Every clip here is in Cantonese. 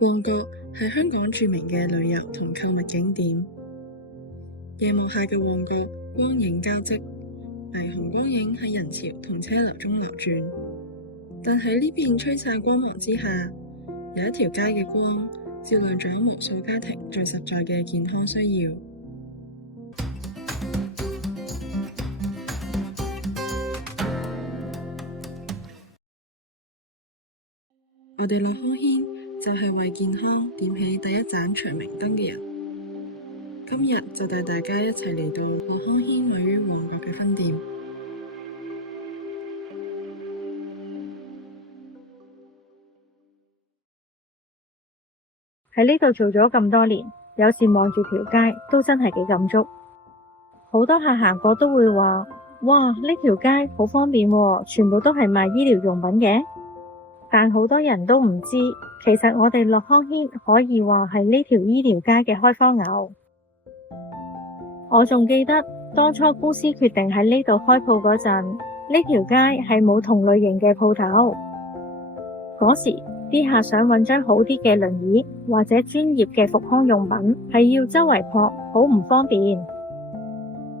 旺角係香港著名嘅旅遊同購物景點。夜幕下嘅旺角光影交織，霓虹光影喺人潮同車流中流轉。但喺呢片璀璨光芒之下，有一條街嘅光照亮咗無數家庭最實在嘅健康需要。我哋樂康軒就係為健康點起第一盞長明燈嘅人。今日就帶大家一齊嚟到樂康軒位於旺角嘅分店。喺呢度做咗咁多年，有時望住條街都真係幾感觸。好多客行過都會話：哇，呢條街好方便喎，全部都係賣醫療用品嘅。但好多人都唔知，其實我哋樂康軒可以話係呢條醫療街嘅開荒牛。我仲記得當初公司決定喺呢度開鋪嗰陣，呢條街係冇同類型嘅鋪頭。嗰時啲客想揾張好啲嘅輪椅或者專業嘅復康用品，係要周圍撲，好唔方便。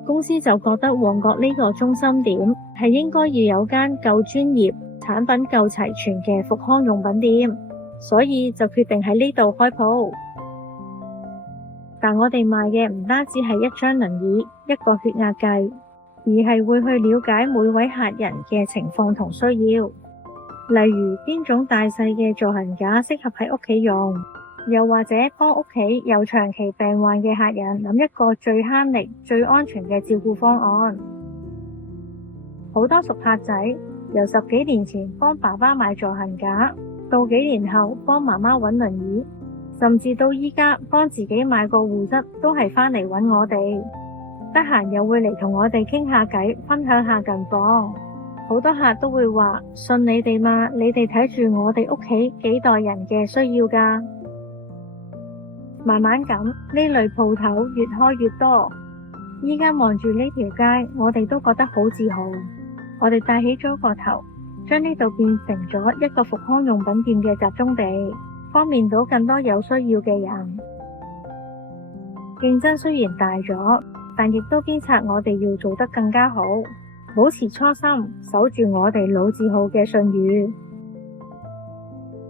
公司就覺得旺角呢個中心點係應該要有間夠專業、產品夠齊全嘅復康用品店，所以就決定喺呢度開鋪。但我哋賣嘅唔單止係一張輪椅、一個血壓計，而係會去了解每位客人嘅情況同需要，例如邊種大細嘅助行架適合喺屋企用，又或者幫屋企有長期病患嘅客人諗一個最慳力、最安全嘅照顧方案。好多熟客仔由10幾年前幫爸爸買助行架，到幾年後幫媽媽揾輪椅，甚至到依家幫自己買個護膝，都係返嚟揾我哋。得閒又會嚟同我哋傾下偈，分享下近況。好多客都會話：信你哋嘛，你哋睇住我哋屋企幾代人嘅需要噶。慢慢咁，呢類鋪頭越開越多。依家望住呢條街，我哋都覺得好自豪。我哋帶起咗個頭，將呢度變成咗一個復康用品店嘅集中地，方便到更多有需要嘅人。競爭雖然大咗，但亦都鞭策我哋要做得更加好，保持初心，守住我哋老字號嘅信譽。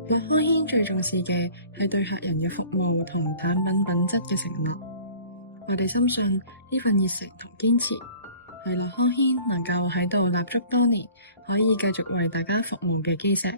樂康軒最重視嘅係對客人嘅服務同產品品質嘅承諾。我哋深信呢份熱誠同堅持係樂康軒能夠喺度立足多年，可以繼續為大家服務嘅基石。